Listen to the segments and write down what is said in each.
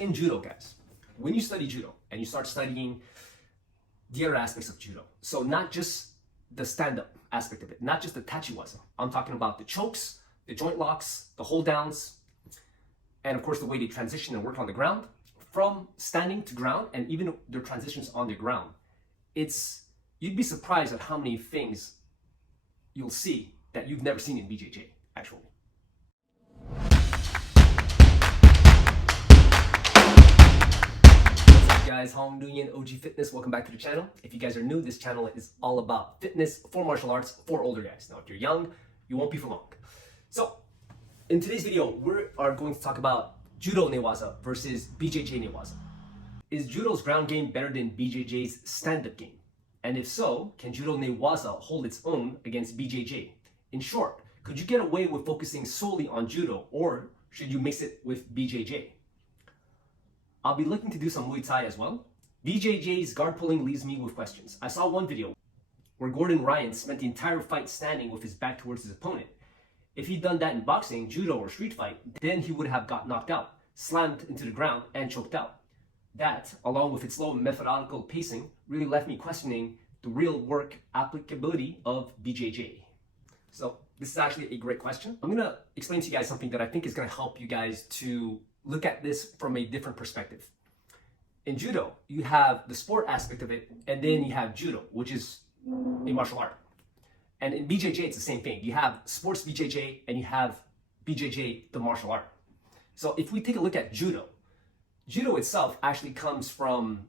in judo, guys, when you study judo and you start studying the other aspects of judo, so not just the stand-up aspect of it, not just the tachiwaza, I'm talking about the chokes, the joint locks, the hold downs, and of course the way they transition and work on the ground, from standing to ground, and even their transitions on the ground. You'd be surprised at how many things you'll see that you've never seen in BJJ, actually. Guys, how I'm doing, OG Fitness. Welcome back to the channel. If you guys are new, this channel is all about fitness for martial arts for older guys. Now, if you're young, you won't be for long. So, in today's video, we are going to talk about Judo Newaza versus BJJ Newaza. Is Judo's ground game better than BJJ's stand-up game? And if so, can Judo Newaza hold its own against BJJ? In short, could you get away with focusing solely on Judo, or should you mix it with BJJ? I'll be looking to do some Muay Thai as well. BJJ's guard pulling leaves me with questions. I saw one video where Gordon Ryan spent the entire fight standing with his back towards his opponent. If he'd done that in boxing, judo, or street fight, then he would have got knocked out, slammed into the ground, and choked out. That, along with its slow methodical pacing, really left me questioning the real work applicability of BJJ. So this is actually a great question. I'm gonna explain to you guys something that I think is gonna help you guys to look at this from a different perspective. In judo, you have the sport aspect of it, and then you have judo, which is a martial art. And in BJJ, it's the same thing. You have sports BJJ and you have BJJ, the martial art. So if we take a look at judo, judo itself actually comes from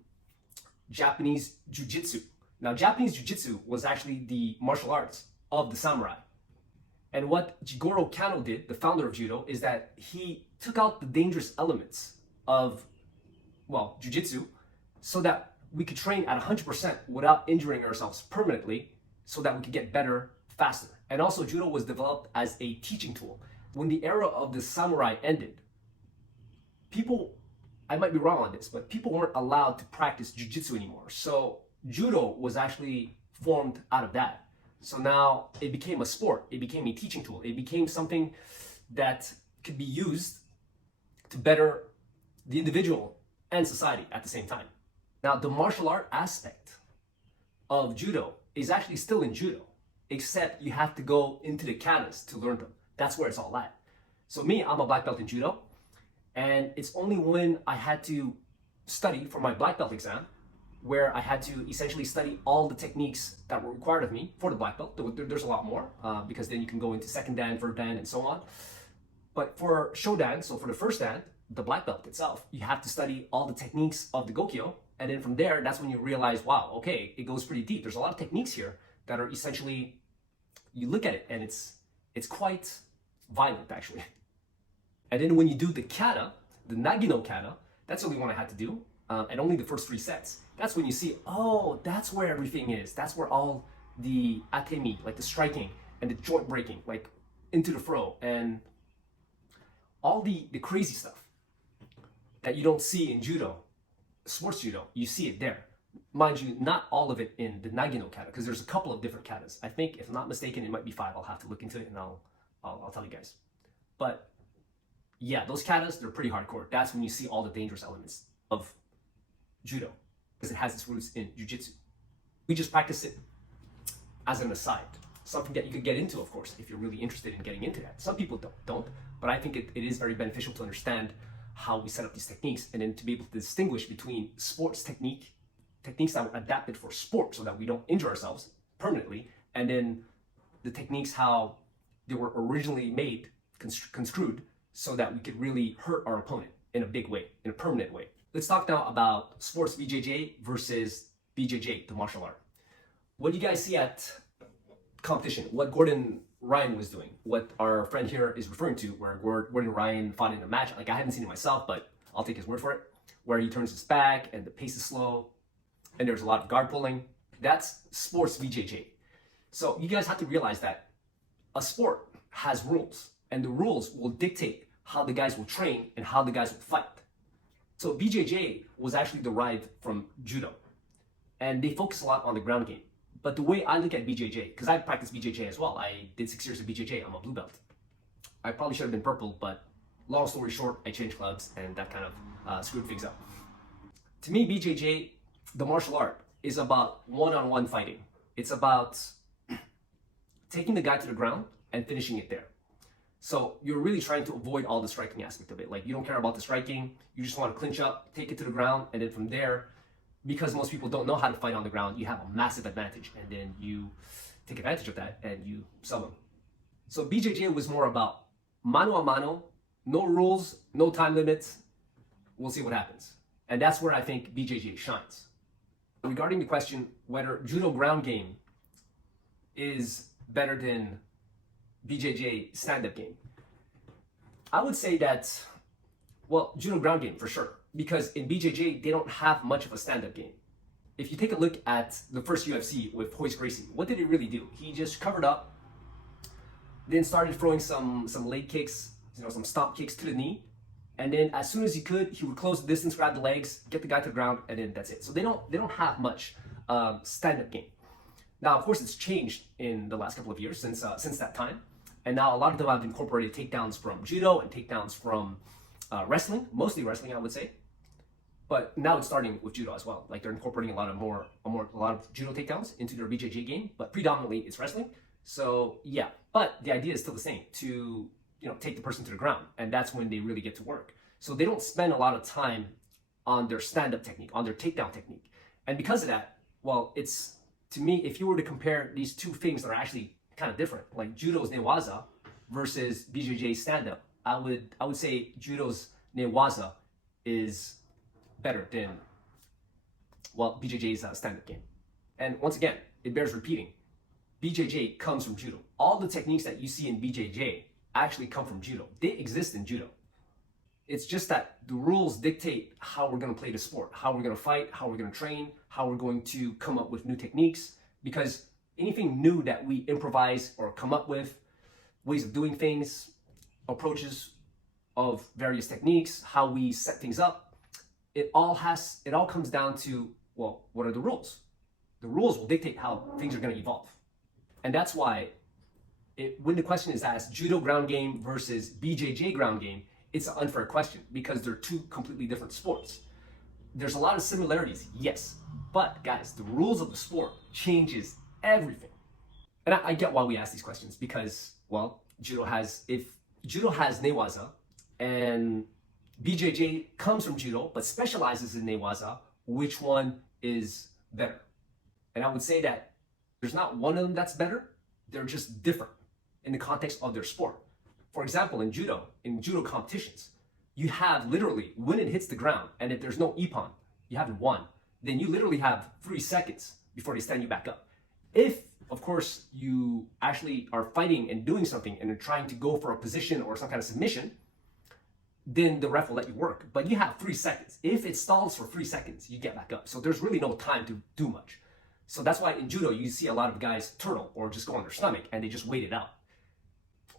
Japanese jiu-jitsu. Now, Japanese jiu-jitsu was actually the martial arts of the samurai. And what Jigoro Kano did, the founder of judo, is that he took out the dangerous elements of, well, jiu-jitsu, so that we could train at 100% without injuring ourselves permanently, so that we could get better faster. And also, judo was developed as a teaching tool. When the era of the samurai ended, people, I might be wrong on this, but people weren't allowed to practice jiu-jitsu anymore. So judo was actually formed out of that. So now it became a sport, it became a teaching tool, it became something that could be used to better the individual and society at the same time. Now, the martial art aspect of judo is actually still in judo, except you have to go into the katas to learn them. That's where it's all at. So me, I'm a black belt in judo, and it's only when I had to study for my black belt exam where I had to essentially study all the techniques that were required of me for the black belt. There's a lot more, because then you can go into second dan, third dan, and so on. But for shodan, so for the first dan, the black belt itself, you have to study all the techniques of the Gokyo. And then from there, that's when you realize, wow, okay, it goes pretty deep. There's a lot of techniques here that are essentially, you look at it and it's quite violent, actually. And then when you do the kata, the Nagino kata, that's the only one I had to do, and only the first 3 sets. That's when you see, oh, that's where everything is. That's where all the atemi, like the striking and the joint breaking, like into the throw, and all the crazy stuff that you don't see in judo, sports judo, you see it there. Mind you, not all of it in the Nagino kata, because there's a couple of different katas. I think, if I'm not mistaken, it might be 5. I'll have to look into it and I'll tell you guys. But yeah, those katas, they're pretty hardcore. That's when you see all the dangerous elements of judo, because it has its roots in jiu-jitsu. We just practice it as an aside, something that you could get into, of course, if you're really interested in getting into that. Some people don't, but I think it is very beneficial to understand how we set up these techniques, and then to be able to distinguish between sports techniques that were adapted for sport so that we don't injure ourselves permanently, and then the techniques how they were originally made, construed, so that we could really hurt our opponent in a big way, in a permanent way. Let's talk now about sports BJJ versus BJJ, the martial art. What do you guys see at competition? What Gordon Ryan was doing, what our friend here is referring to, where Gordon Ryan fought in a match, like I haven't seen it myself, but I'll take his word for it, where he turns his back and the pace is slow and there's a lot of guard pulling. That's sports BJJ. So you guys have to realize that a sport has rules, and the rules will dictate how the guys will train and how the guys will fight. So BJJ was actually derived from judo, and they focus a lot on the ground game. But the way I look at BJJ, because I practice BJJ as well, I did 6 years of BJJ, I'm a blue belt. I probably should have been purple, but long story short, I changed clubs, and that kind of screwed things up. To me, BJJ, the martial art, is about one-on-one fighting. It's about taking the guy to the ground and finishing it there. So you're really trying to avoid all the striking aspect of it. Like, you don't care about the striking, you just want to clinch up, take it to the ground, and then from there, because most people don't know how to fight on the ground, you have a massive advantage, and then you take advantage of that and you sub them. So BJJ was more about mano a mano, no rules, no time limits. We'll see what happens. And that's where I think BJJ shines. Regarding the question whether judo ground game is better than BJJ stand-up game, I would say that, well, judo ground game for sure, because in BJJ they don't have much of a stand-up game. If you take a look at the first UFC with Royce Gracie, what did he really do? He just covered up, then started throwing some leg kicks, some stomp kicks to the knee, and then as soon as he could, he would close the distance, grab the legs, get the guy to the ground, and then that's it. So they don't have much stand-up game. Now, of course, it's changed in the last couple of years since that time, and now a lot of them have incorporated takedowns from judo and takedowns from wrestling, mostly wrestling, I would say. But now it's starting with judo as well. Like, they're incorporating a lot of judo takedowns into their BJJ game, but predominantly it's wrestling. So yeah, but the idea is still the same, to take the person to the ground, and that's when they really get to work. So they don't spend a lot of time on their stand-up technique, on their takedown technique. And because of that, well, it's, to me, if you were to compare these two things that are actually kind of different, like judo's newaza versus BJJ stand-up, I would say judo's newaza is better than, well, BJJ's stand-up game. And once again, it bears repeating, BJJ comes from judo. All the techniques that you see in BJJ actually come from judo. They exist in judo. It's just that the rules dictate how we're going to play the sport, how we're going to fight, how we're going to train, how we're going to come up with new techniques. Because anything new that we improvise or come up with, ways of doing things, approaches of various techniques, how we set things up, it all comes down to, well, what are the rules? The rules will dictate how things are going to evolve. And that's why when the question is asked, judo ground game versus BJJ ground game, it's an unfair question because they're two completely different sports. There's a lot of similarities, yes, but guys, the rules of the sport changes everything. And I get why we ask these questions because, well, if judo has newaza and BJJ comes from judo but specializes in newaza, which one is better? And I would say that there's not one of them that's better, they're just different in the context of their sport. For example, in judo competitions, you have literally, when it hits the ground, and if there's no ippon, you haven't won, then you literally have 3 seconds before they stand you back up. If, of course, you actually are fighting and doing something and are trying to go for a position or some kind of submission, then the ref will let you work. But you have 3 seconds. If it stalls for 3 seconds, you get back up. So there's really no time to do much. So that's why in judo, you see a lot of guys turtle or just go on their stomach and they just wait it out.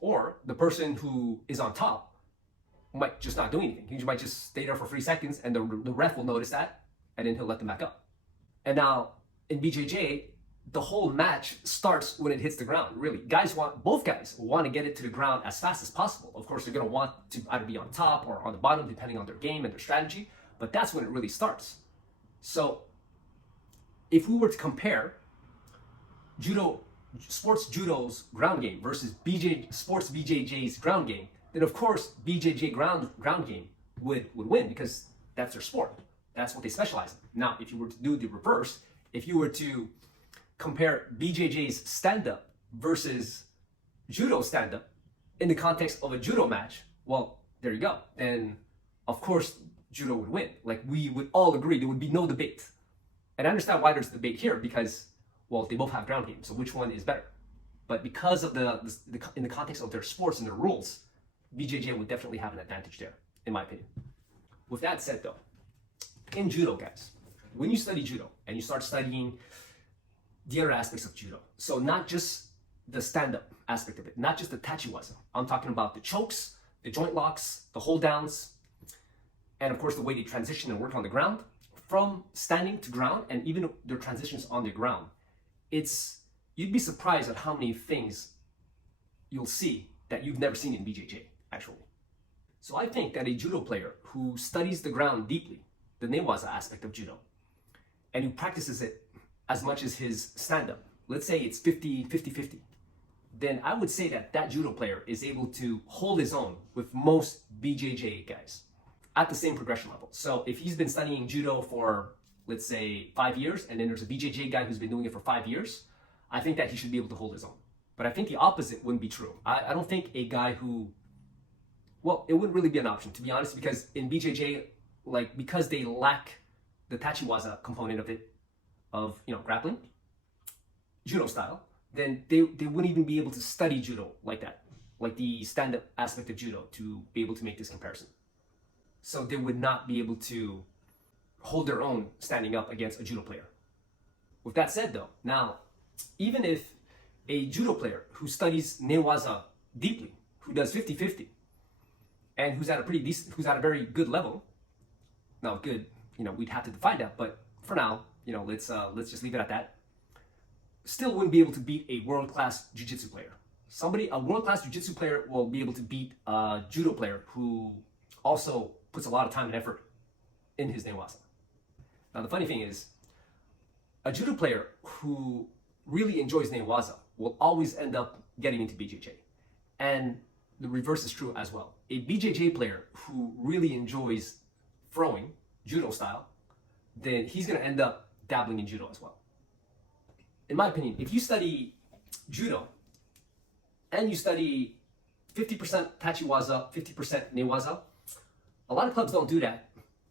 Or the person who is on top might just not do anything. He might just stay there for 3 seconds and the ref will notice that and then he'll let them back up. And now in BJJ, the whole match starts when it hits the ground, really. Both guys want to get it to the ground as fast as possible. Of course, they're going to want to either be on top or on the bottom, depending on their game and their strategy, but that's when it really starts. So if we were to compare sports judo's ground game versus sports BJJ's ground game, then of course BJJ ground game would win because that's their sport. That's what they specialize in. Now, if you were to do the reverse, if you were to compare BJJ's stand-up versus judo stand-up in the context of a judo match, well, there you go. Then, of course, judo would win. Like, we would all agree, there would be no debate. And I understand why there's a debate here because, well, they both have ground game, so which one is better? But because of in the context of their sports and their rules, BJJ would definitely have an advantage there, in my opinion. With that said, though, in judo, guys, when you study judo and you start studying the other aspects of judo, so not just the stand-up aspect of it, not just the tachiwaza, I'm talking about the chokes, the joint locks, the hold downs, and of course the way they transition and work on the ground, from standing to ground, and even their transitions on the ground. You'd be surprised at how many things you'll see that you've never seen in BJJ, actually. So I think that a judo player who studies the ground deeply, the newaza aspect of judo, and who practices it as much as his stand-up, let's say it's 50-50, then I would say that that judo player is able to hold his own with most BJJ guys at the same progression level. So if he's been studying judo for, let's say, 5 years, and then there's a BJJ guy who's been doing it for 5 years, I think that he should be able to hold his own. But I think the opposite wouldn't be true. I don't think a guy who, well, it wouldn't really be an option, to be honest, because in BJJ, like, because they lack the tachiwaza component of it, of, you know, grappling, judo style, then they wouldn't even be able to study judo like that, like the stand-up aspect of judo, to be able to make this comparison. So they would not be able to hold their own standing up against a judo player. With that said though, now, even if a judo player who studies newaza deeply, who does 50-50, and who's at a pretty decent, who's at a very good level, now good, you know, we'd have to define that, but for now, you know, let's just leave it at that, still wouldn't be able to beat a world-class jiu-jitsu player. A world-class jiu-jitsu player will be able to beat a judo player who also puts a lot of time and effort in his newaza. Now, the funny thing is, a judo player who really enjoys newaza will always end up getting into BJJ. And the reverse is true as well. A BJJ player who really enjoys throwing, judo style, then he's going to end up dabbling in judo as well. In my opinion, if you study judo and you study 50% tachiwaza, 50% newaza, a lot of clubs don't do that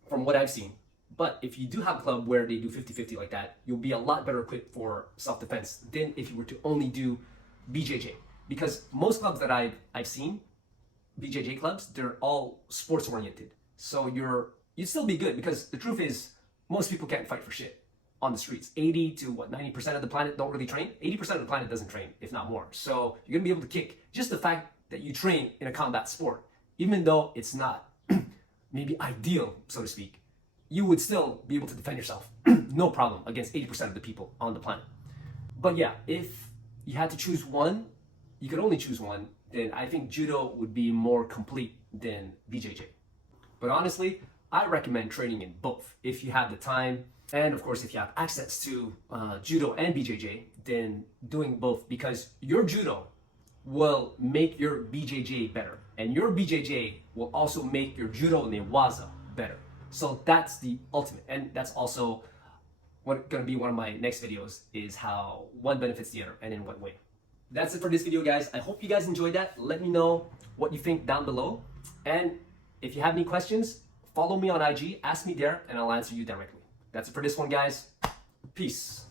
from what I've seen. But if you do have a club where they do 50-50 like that, you'll be a lot better equipped for self-defense than if you were to only do BJJ. Because most clubs that I've seen, BJJ clubs, they're all sports oriented. So you'd still be good, because the truth is, most people can't fight for shit on the streets. 80 to 90% of the planet don't really train. 80% of the planet doesn't train, if not more. So you're gonna be able to kick. Just the fact that you train in a combat sport, even though it's not maybe ideal, so to speak, you would still be able to defend yourself, no problem, against 80% of the people on the planet. But yeah, if you had to choose one, you could only choose one, then I think judo would be more complete than BJJ. But honestly, I recommend training in both if you have the time, and of course if you have access to judo and BJJ, then doing both, because your judo will make your BJJ better, and your BJJ will also make your judo newaza better. So that's the ultimate, and that's also going to be one of my next videos, is how one benefits the other and in what way. That's it for this video, guys. I hope you guys enjoyed that. Let me know what you think down below, and if you have any questions, follow me on IG, ask me there, and I'll answer you directly. That's it for this one, guys. Peace.